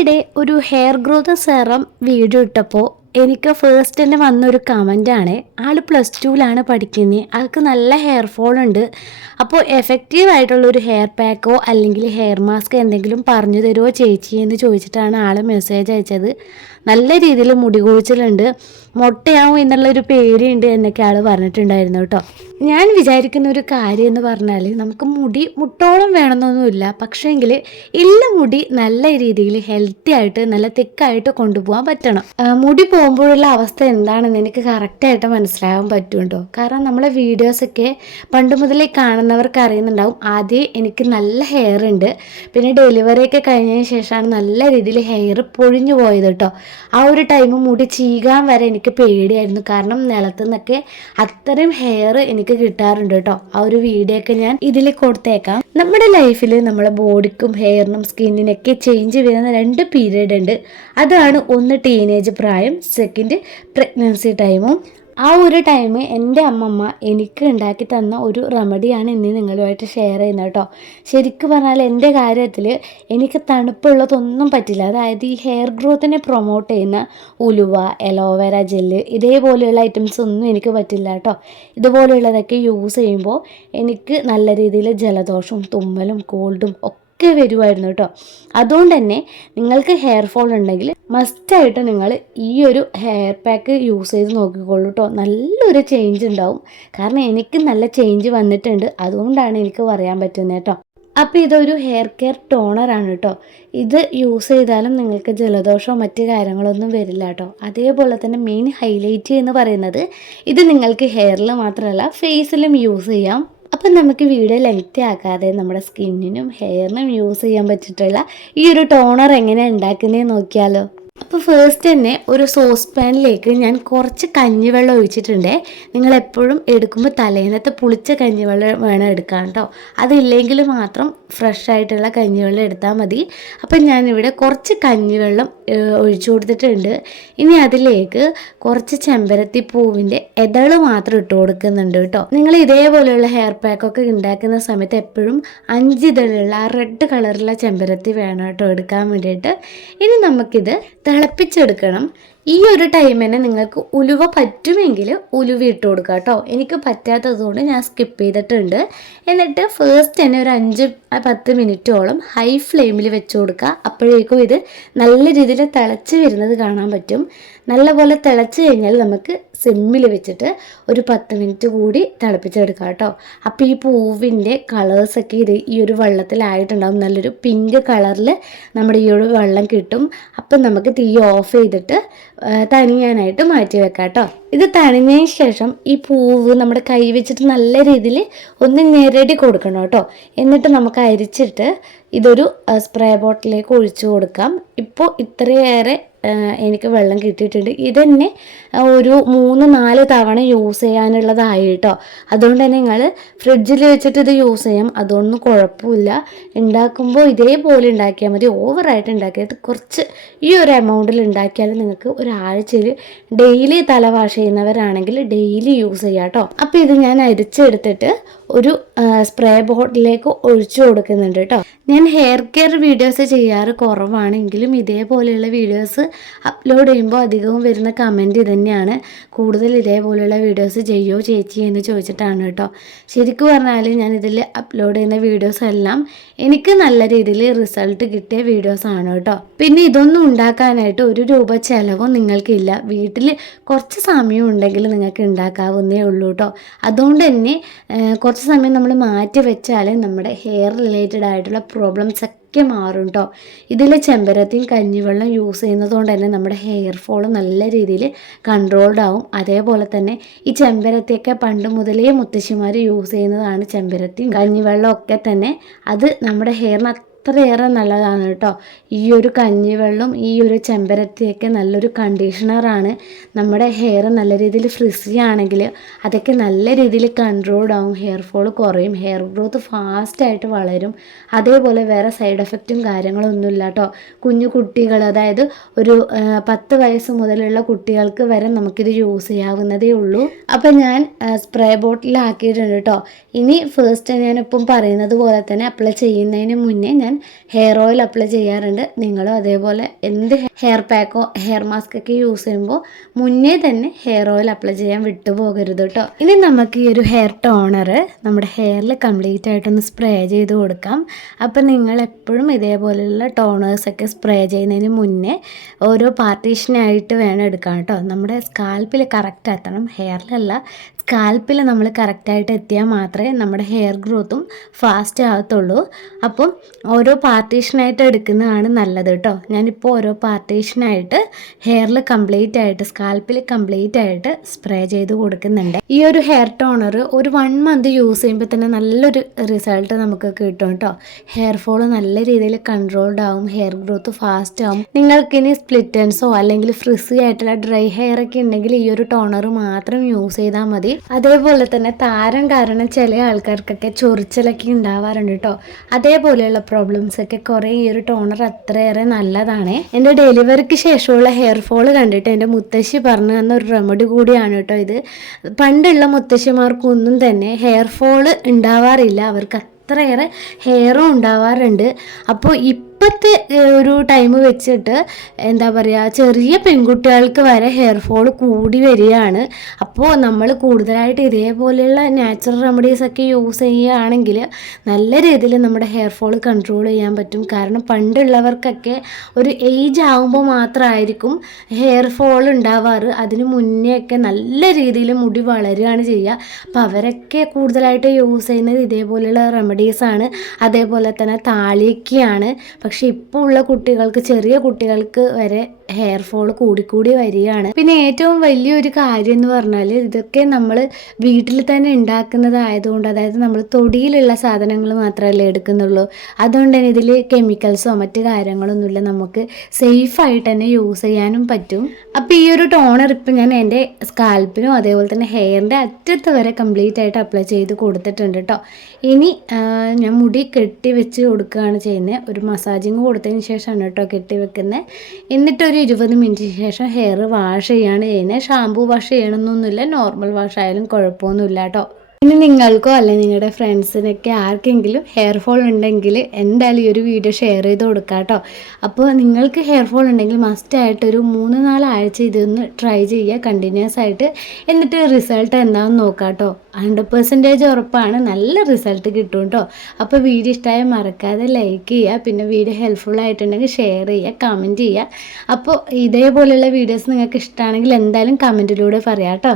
ഈയിടെ ഒരു hair growth serum video ഇട്ടപ്പോൾ എനിക്ക് ഫേസ്റ്റ് തന്നെ വന്നൊരു കമന്റാണ് ആൾ പ്ലസ് ടുവിലാണ് പഠിക്കുന്നത് ആൾക്ക് നല്ല ഹെയർ ഫോൾ ഉണ്ട്. അപ്പോൾ എഫക്റ്റീവ് ആയിട്ടുള്ള ഒരു ഹെയർ പാക്കോ അല്ലെങ്കിൽ ഹെയർ മാസ്ക് എന്തെങ്കിലും പറഞ്ഞു തരുമോ ചേച്ചി എന്ന് ചോദിച്ചിട്ടാണ് ആൾ മെസ്സേജ് അയച്ചത്. നല്ല രീതിയിൽ മുടി കുഴിച്ചിലുണ്ട്. മുട്ടയാവും എന്നുള്ളൊരു പേടിയുണ്ട് എന്നൊക്കെ ആൾ പറഞ്ഞിട്ടുണ്ടായിരുന്നു കേട്ടോ. ഞാൻ വിചാരിക്കുന്ന ഒരു കാര്യം എന്ന് പറഞ്ഞാൽ നമുക്ക് മുടി മുട്ടോളം വേണമെന്നൊന്നുമില്ല. പക്ഷേങ്കിൽ ഇല്ല മുടി നല്ല രീതിയിൽ ഹെൽത്തി ആയിട്ട് നല്ല തിക്കായിട്ട് കൊണ്ടുപോകാൻ പറ്റണം. മുടി പോകുമ്പോഴുള്ള അവസ്ഥ എന്താണെന്ന് എനിക്ക് കറക്റ്റായിട്ട് മനസ്സിലാകാൻ പറ്റുമുണ്ടോ കാരണം നമ്മളെ വീഡിയോസൊക്കെ പണ്ട് മുതലേ കാണുന്നവർക്ക് അറിയുന്നുണ്ടാവും. ആദ്യം എനിക്ക് നല്ല ഹെയർ ഉണ്ട്. പിന്നെ ഡെലിവറി ഒക്കെ കഴിഞ്ഞതിന് ശേഷമാണ് നല്ല രീതിയിൽ ഹെയർ പൊഴിഞ്ഞു പോയത് കേട്ടോ. ആ ഒരു ടൈം മുടി ചീകാൻ വരെ എനിക്ക് പേടിയായിരുന്നു. കാരണം നിലത്തു നിന്നൊക്കെ അത്രയും ഹെയർ എനിക്ക് കിട്ടാറുണ്ട് കേട്ടോ. ആ ഒരു വീഡിയോ ഒക്കെ ഞാൻ ഇതിൽ കൊടുത്തേക്കാം. നമ്മുടെ ലൈഫിൽ നമ്മളെ ബോഡിക്കും ഹെയറിനും സ്കിന്നിനൊക്കെ ചേഞ്ച് വരുന്ന രണ്ട് പീരീഡ് ഉണ്ട്. അതാണ് ഒന്ന് ടീനേജ് പ്രായം സെക്കൻഡ് പ്രഗ്നൻസി ടൈമും ആ ഒരു ടൈം എന്റെ അമ്മമ്മ എനിക്ക് ഉണ്ടാക്കി തന്ന ഒരു റെമഡിയാണ് ഇന്ന് നിങ്ങളുമായിട്ട് ഷെയർ ചെയ്യുന്നത് കേട്ടോ. ശരിക്കും പറഞ്ഞാൽ എന്റെ കാര്യത്തിൽ എനിക്ക് തണുപ്പുള്ളതൊന്നും പറ്റില്ല. അതായത് ഈ ഹെയർ ഗ്രോത്തിനെ പ്രൊമോട്ട് ചെയ്യുന്ന ഉലുവ എലോവേര ജെല്ല് ഇതേപോലെയുള്ള ഐറ്റംസ് ഒന്നും എനിക്ക് പറ്റില്ല കേട്ടോ. ഇതുപോലെയുള്ളതൊക്കെ യൂസ് ചെയ്യുമ്പോൾ എനിക്ക് നല്ല രീതിയിൽ ജലദോഷവും തുമ്മലും കോൾഡും ഒക്കെ വരുമായിരുന്നു കേട്ടോ. അതുകൊണ്ട് തന്നെ നിങ്ങൾക്ക് ഹെയർ ഫോൾ ഉണ്ടെങ്കിൽ മസ്റ്റായിട്ട് നിങ്ങൾ ഈ ഒരു ഹെയർ പാക്ക് യൂസ് ചെയ്ത് നോക്കിക്കോളൂ കേട്ടോ. നല്ലൊരു ചേഞ്ച് ഉണ്ടാവും. കാരണം എനിക്ക് നല്ല ചേഞ്ച് വന്നിട്ടുണ്ട്. അതുകൊണ്ടാണ് എനിക്ക് പറയാൻ പറ്റുന്നത് കേട്ടോ. അപ്പോൾ ഇതൊരു ഹെയർ കെയർ ടോണറാണ് കേട്ടോ. ഇത് യൂസ് ചെയ്താലും നിങ്ങൾക്ക് ജലദോഷമോ മറ്റു കാര്യങ്ങളൊന്നും വരില്ല കേട്ടോ. അതേപോലെ തന്നെ മെയിൻ ഹൈലൈറ്റ് എന്ന് പറയുന്നത് ഇത് നിങ്ങൾക്ക് ഹെയറിൽ മാത്രമല്ല ഫേസിലും യൂസ് ചെയ്യാം. അപ്പം നമുക്ക് വീഡിയോ ലെങ്തി ആക്കാതെ നമ്മുടെ സ്കിന്നിനും ഹെയറിനും യൂസ് ചെയ്യാൻ പറ്റിയിട്ടുള്ള ഈ ഒരു ടോണർ എങ്ങനെയാണ് ഉണ്ടാക്കുന്നതെന്ന് നോക്കിയാലോ. അപ്പോൾ ഫേസ്റ്റ് തന്നെ ഒരു സോസ് പാനിലേക്ക് ഞാൻ കുറച്ച് കഞ്ഞിവെള്ളം ഒഴിച്ചിട്ടുണ്ട്. നിങ്ങൾ എപ്പോഴും എടുക്കുമ്പോൾ തലേന്നത്തെ പുളിച്ച കഞ്ഞിവെള്ളം വേണം എടുക്കാൻ കേട്ടോ അതില്ലെങ്കിൽ മാത്രം ഫ്രഷ് ആയിട്ടുള്ള കഞ്ഞിവെള്ളം എടുത്താൽ മതി. അപ്പം ഞാനിവിടെ കുറച്ച് കഞ്ഞിവെള്ളം ഒഴിച്ചു കൊടുത്തിട്ടുണ്ട്. ഇനി അതിലേക്ക് കുറച്ച് ചെമ്പരത്തി പൂവിന്റെ എതൾ മാത്രം ഇട്ട് കൊടുക്കുന്നുണ്ട് കേട്ടോ നിങ്ങൾ ഇതേപോലെയുള്ള ഹെയർ പാക്കൊക്കെ ഉണ്ടാക്കുന്ന സമയത്ത് എപ്പോഴും അഞ്ച് ഇതളുള്ള റെഡ് കളറുള്ള ചെമ്പരത്തി വേണം കേട്ടോ എടുക്കാൻ വേണ്ടിയിട്ട്. ഇനി നമുക്കിത് തിളപ്പിച്ചെടുക്കണം. ഈ ഒരു ടൈമിന് നിങ്ങൾക്ക് ഉലുവ പറ്റുമെങ്കിൽ ഉലുവ ഇട്ട് കൊടുക്കുക കേട്ടോ എനിക്ക് പറ്റാത്തതുകൊണ്ട് ഞാൻ സ്കിപ്പ് ചെയ്തിട്ടുണ്ട്. എന്നിട്ട് ഫസ്റ്റ് തന്നെ ഒരു അഞ്ച് പത്ത് മിനിറ്റോളം ഹൈ ഫ്ലെയിമിൽ വെച്ച് കൊടുക്കുക. അപ്പോഴേക്കും ഇത് നല്ല രീതിയിൽ തിളച്ച് വരുന്നത് കാണാൻ പറ്റും. നല്ലപോലെ തിളച്ച് കഴിഞ്ഞാൽ നമുക്ക് സിമ്മിൽ വെച്ചിട്ട് ഒരു പത്ത് മിനിറ്റ് കൂടി തിളപ്പിച്ചെടുക്കാം കേട്ടോ അപ്പോൾ ഈ പൂവിന്റെ കളേഴ്സൊക്കെ ഇത് ഈ ഒരു വെള്ളത്തിലായിട്ടുണ്ടാകും നല്ലൊരു പിങ്ക് കളറിൽ നമ്മുടെ ഈ ഒരു വെള്ളം കിട്ടും. അപ്പം നമുക്ക് തീ ഓഫ് ചെയ്തിട്ട് ആ, തണിയാനായിട്ട് മാറ്റി വെക്കാം കേട്ടോ. ഇത് തണിഞ്ഞതിന് ശേഷം ഈ പൂവ് നമ്മുടെ കൈ വെച്ചിട്ട് നല്ല രീതിയിൽ ഒന്ന് ഞെരടി കൊടുക്കണം കേട്ടോ. എന്നിട്ട് നമുക്ക് അരിച്ചിട്ട് ഇതൊരു സ്പ്രേ ബോട്ടിലേക്ക് ഒഴിച്ചു കൊടുക്കാം. ഇപ്പോൾ ഇത്രയേറെ എനിക്ക് വെള്ളം കിട്ടിയിട്ടുണ്ട്. ഇതന്നെ ഒരു മൂന്ന് നാല് തവണ യൂസ് ചെയ്യാനുള്ളതായി കേട്ടോ അതുകൊണ്ട് തന്നെ നിങ്ങൾ ഫ്രിഡ്ജിൽ വെച്ചിട്ട് ഇത് യൂസ് ചെയ്യാം. അതൊന്നും കുഴപ്പമില്ല. ഉണ്ടാക്കുമ്പോൾ ഇതേപോലെ ഉണ്ടാക്കിയാൽ മതി. ഓവറായിട്ട് ഉണ്ടാക്കിയത് കുറച്ച് ഈ ഒരു എമൗണ്ടിൽ ഉണ്ടാക്കിയാൽ നിങ്ങൾക്ക് ഒരാഴ്ചയിൽ ഡെയിലി തല വാഷ് ചെയ്യുന്നവരാണെങ്കിൽ ഡെയിലി യൂസ് ചെയ്യാം കേട്ടോ അപ്പോൾ ഇത് ഞാൻ അരിച്ചെടുത്തിട്ട് ഒരു സ്പ്രേ ബോട്ടിലേക്ക് ഒഴിച്ചു കൊടുക്കുന്നുണ്ട് കേട്ടോ. ഞാൻ ഹെയർ കെയർ വീഡിയോസ് ചെയ്യാറ് കുറവാണെങ്കിലും ഇതേപോലെയുള്ള വീഡിയോസ് അപ്ലോഡ് ചെയ്യുമ്പോൾ അധികവും വരുന്ന കമന്റ് ഇതന്നെയാണ്. കൂടുതൽ ഇതേപോലെയുള്ള വീഡിയോസ് ചെയ്യോ ചേച്ചി എന്ന് ചോദിച്ചിട്ടാണ് കേട്ടോ. ശരിക്കും പറഞ്ഞാൽ ഞാൻ ഇതിൽ അപ്ലോഡ് ചെയ്യുന്ന വീഡിയോസ് എല്ലാം എനിക്ക് നല്ല രീതിയിൽ റിസൾട്ട് കിട്ടിയ വീഡിയോസ് ആണ് കേട്ടോ. പിന്നെ ഇതൊന്നും ഉണ്ടാക്കാനായിട്ട് ഒരു രൂപ ചിലവും നിങ്ങൾക്കില്ല. വീട്ടിൽ കുറച്ച് സമയം ഉണ്ടെങ്കിൽ നിങ്ങൾക്ക് ഉണ്ടാക്കാവുന്നേ ഉള്ളൂ കേട്ടോ. അതുകൊണ്ട് തന്നെ ആ, കുറച്ച് സമയം നമ്മൾ മാറ്റി വെച്ചാൽ നമ്മുടെ ഹെയർ റിലേറ്റഡ് ആയിട്ടുള്ള പ്രോബ്ലംസ് ഒക്കെ മാറും കേട്ടോ ഇതിൽ ചെമ്പരത്തിയും കഞ്ഞിവെള്ളം യൂസ് ചെയ്യുന്നത് കൊണ്ട് തന്നെ നമ്മുടെ ഹെയർ ഫോൾ നല്ല രീതിയിൽ കൺട്രോൾഡ് ആവും. അതേപോലെ തന്നെ ഈ ചെമ്പരത്തിയൊക്കെ പണ്ട് മുതലേ മുത്തശ്ശിമാർ യൂസ് ചെയ്യുന്നതാണ് ചെമ്പരത്തിയും കഞ്ഞിവെള്ളം ഒക്കെ തന്നെ. അത് നമ്മുടെ ഹെയറിന് അത്രയേറെ നല്ലതാണ് കേട്ടോ. ഈ ഒരു കഞ്ഞിവെള്ളം ഈ ഒരു ചെമ്പരത്തിയൊക്കെ നല്ലൊരു കണ്ടീഷണറാണ് നമ്മുടെ ഹെയർ നല്ല രീതിയിൽ ഫ്രിസി ആണെങ്കിൽ അതൊക്കെ നല്ല രീതിയിൽ കൺട്രോൾ ആവും. ഹെയർ ഫോൾ കുറയും. ഹെയർ ഗ്രോത്ത് ഫാസ്റ്റായിട്ട് വളരും. അതേപോലെ വേറെ സൈഡ് എഫക്റ്റും കാര്യങ്ങളൊന്നുമില്ല കേട്ടോ. കുഞ്ഞു കുട്ടികൾ അതായത് ഒരു പത്ത് വയസ്സ് മുതലുള്ള കുട്ടികൾക്ക് വരെ നമുക്കിത് യൂസ് ചെയ്യാവുന്നതേ ഉള്ളൂ. അപ്പം ഞാൻ സ്പ്രേ ബോട്ടിലാക്കിയിട്ടുണ്ട് കേട്ടോ. ഇനി ഫസ്റ്റ് ഞാനിപ്പം പറയുന്നത് പോലെ തന്നെ അപ്ലൈ ചെയ്യുന്നതിന് മുന്നേ ഞാൻ ഞാൻ ഹെയർ ഓയിൽ അപ്ലൈ ചെയ്യാറുണ്ട്. നിങ്ങളും അതേപോലെ എന്ത് ഹെയർ പാക്കോ ഹെയർ മാസ്ക് ഒക്കെ യൂസ് ചെയ്യുമ്പോൾ മുന്നേ തന്നെ ഹെയർ ഓയിൽ അപ്ലൈ ചെയ്യാൻ വിട്ടുപോകരുത് കേട്ടോ ഇനി നമുക്ക് ഈ ഒരു ഹെയർ ടോണർ നമ്മുടെ ഹെയറിൽ കംപ്ലീറ്റ് ആയിട്ടൊന്ന് സ്പ്രേ ചെയ്ത് കൊടുക്കാം. അപ്പം നിങ്ങൾ എപ്പോഴും ഇതേപോലെയുള്ള ടോണേഴ്സൊക്കെ സ്പ്രേ ചെയ്യുന്നതിന് മുന്നേ ഓരോ പാർട്ടീഷനായിട്ട് വേണം എടുക്കാൻ കേട്ടോ നമ്മുടെ സ്കാൽപ്പിൽ കറക്റ്റ് എത്തണം ഹെയറിലല്ല സ്കാൽപ്പിൽ നമ്മൾ കറക്റ്റായിട്ട് എത്തിയാൽ മാത്രമേ നമ്മുടെ ഹെയർ ഗ്രോത്തും ഫാസ്റ്റ് ആകത്തുള്ളൂ. അപ്പം ഓരോ പാർട്ടീഷനായിട്ട് എടുക്കുന്നതാണ് നല്ലത് കേട്ടോ ഞാനിപ്പോൾ ഓരോ പാർട്ടീഷനായിട്ട് ഹെയറിൽ കംപ്ലീറ്റ് ആയിട്ട് സ്കാൽപ്പിൽ കംപ്ലീറ്റ് ആയിട്ട് സ്പ്രേ ചെയ്ത് കൊടുക്കുന്നുണ്ട്. ഈ ഒരു ഹെയർ ടോണർ ഒരു വൺ മന്ത് യൂസ് ചെയ്യുമ്പോൾ തന്നെ നല്ലൊരു റിസൾട്ട് നമുക്ക് കിട്ടും കേട്ടോ ഹെയർ ഫോൾ നല്ല രീതിയിൽ കൺട്രോൾഡ് ആവും ഹെയർ ഗ്രോത്ത് ഫാസ്റ്റ് ആവും. നിങ്ങൾക്ക് ഇനി സ്പ്ലിറ്റൻസോ അല്ലെങ്കിൽ ഫ്രിസി ആയിട്ടുള്ള ഡ്രൈ ഹെയർ ഒക്കെ ഉണ്ടെങ്കിൽ ഈ ഒരു ടോണർ മാത്രം യൂസ് ചെയ്താൽ മതി. അതേപോലെ തന്നെ താരം കാരണം ചില ആൾക്കാർക്കൊക്കെ ചൊറിച്ചിലൊക്കെ ഉണ്ടാവാറുണ്ട് കേട്ടോ അതേപോലെയുള്ള പ്രോബ്ലംസ് ഒക്കെ കുറേ ഈ ഒരു ടോണർ അത്രയേറെ നല്ലതാണ്. എന്റെ ഡെലിവറിക്ക് ശേഷമുള്ള ഹെയർ ഫോൾ കണ്ടിട്ട് എന്റെ മുത്തശ്ശി പറഞ്ഞു തന്ന ഒരു റെമഡി കൂടിയാണ് കേട്ടോ ഇത്. പണ്ടുള്ള മുത്തശ്ശിമാർക്കൊന്നും തന്നെ ഹെയർ ഫോൾ ഉണ്ടാവാറില്ല. അവർക്ക് അത്രയേറെ ഹെയറും ഉണ്ടാവാറുണ്ട്. അപ്പോൾ ഇപ്പോഴത്തെ ഒരു ടൈം വെച്ചിട്ട് എന്താ പറയുക ചെറിയ പെൺകുട്ടികൾക്ക് വരെ ഹെയർ ഫോൾ കൂടി വരികയാണ്. അപ്പോൾ നമ്മൾ കൂടുതലായിട്ട് ഇതേപോലെയുള്ള നാച്ചുറൽ റെമഡീസ് ഒക്കെ യൂസ് ചെയ്യുകയാണെങ്കിൽ നല്ല രീതിയിൽ നമ്മുടെ ഹെയർ ഫോൾ കൺട്രോൾ ചെയ്യാൻ പറ്റും. കാരണം പണ്ടുള്ളവർക്കൊക്കെ ഒരു ഏജ് ആകുമ്പോൾ മാത്രമായിരിക്കും ഹെയർ ഫോൾ ഉണ്ടാവാറ്. അതിന് മുന്നേ ഒക്കെ നല്ല രീതിയിൽ മുടി വളരുകയാണ് ചെയ്യുക. അപ്പോൾ അവരൊക്കെ കൂടുതലായിട്ട് യൂസ് ചെയ്യുന്നത് ഇതേപോലെയുള്ള റെമഡീസാണ് അതേപോലെ തന്നെ താളിയൊക്കെയാണ്. പക്ഷെ ഇപ്പോൾ ഉള്ള കുട്ടികൾക്ക് ചെറിയ കുട്ടികൾക്ക് വരെ ഹെയർ ഫോൾ കൂടിക്കൂടി വരികയാണ്. പിന്നെ ഏറ്റവും വലിയൊരു കാര്യം എന്ന് പറഞ്ഞാൽ ഇതൊക്കെ നമ്മൾ വീട്ടിൽ തന്നെ ഉണ്ടാക്കുന്നതായതുകൊണ്ട് അതായത് നമ്മൾ തൊടിയിലുള്ള സാധനങ്ങൾ മാത്രമല്ലേ എടുക്കുന്നുള്ളൂ. അതുകൊണ്ട് തന്നെ ഇതിൽ കെമിക്കൽസോ മറ്റു കാര്യങ്ങളൊന്നുമില്ല നമുക്ക് സേഫായിട്ട് തന്നെ യൂസ് ചെയ്യാനും പറ്റും. അപ്പോൾ ഈ ഒരു ടോണർ ഇപ്പം ഞാൻ എന്റെ സ്കാൽപ്പിനും അതേപോലെ തന്നെ ഹെയറിന്റെ അറ്റത്ത് വരെ കംപ്ലീറ്റ് ആയിട്ട് അപ്ലൈ ചെയ്ത് കൊടുത്തിട്ടുണ്ട് കേട്ടോ ഇനി ഞാൻ മുടി കെട്ടി വെച്ച് കൊടുക്കുകയാണ് ചെയ്യുന്നത്. ഒരു മസാജിങ് കൊടുത്തതിന് ശേഷമാണ് കേട്ടോ കെട്ടി വെക്കുന്നത് എന്നിട്ടൊരു ഇരുപത് മിനിറ്റിന് ശേഷം ഹെയർ വാഷ് ചെയ്യാണ് ചെയ്യുന്നത് ഷാമ്പൂ വാഷ് ചെയ്യണമെന്നൊന്നുമില്ല നോർമൽ വാഷ് ആയാലും കുഴപ്പമൊന്നുമില്ല കേട്ടോ. ഇനി നിങ്ങൾക്കോ അല്ലെ നിങ്ങളുടെ ഫ്രണ്ട്സിനൊക്കെ ആർക്കെങ്കിലും ഹെയർ ഫോൾ ഉണ്ടെങ്കിൽ എന്തായാലും ഈ ഒരു വീഡിയോ ഷെയർ ചെയ്ത് കൊടുക്കുക കേട്ടോ അപ്പോൾ നിങ്ങൾക്ക് ഹെയർ ഫോൾ ഉണ്ടെങ്കിൽ മസ്റ്റായിട്ട് ഒരു മൂന്ന് നാല് ആഴ്ച ഇതൊന്ന് ട്രൈ ചെയ്യുക കണ്ടിന്യൂസ് ആയിട്ട്. എന്നിട്ട് റിസൾട്ട് എന്താണെന്ന് നോക്കാം കേട്ടോ ഹൺഡ്രഡ് പെർസെന്റേജ് ഉറപ്പാണ്. നല്ല റിസൾട്ട് കിട്ടും കേട്ടോ അപ്പോൾ വീഡിയോ ഇഷ്ടമായ മറക്കാതെ ലൈക്ക് ചെയ്യുക. പിന്നെ വീഡിയോ ഹെൽപ്ഫുൾ ആയിട്ടുണ്ടെങ്കിൽ ഷെയർ ചെയ്യുക കമന്റ് ചെയ്യുക. അപ്പോൾ ഇതേപോലെയുള്ള വീഡിയോസ് നിങ്ങൾക്ക് ഇഷ്ടമാണെങ്കിൽ എന്തായാലും കമന്റിലൂടെ പറയാം കേട്ടോ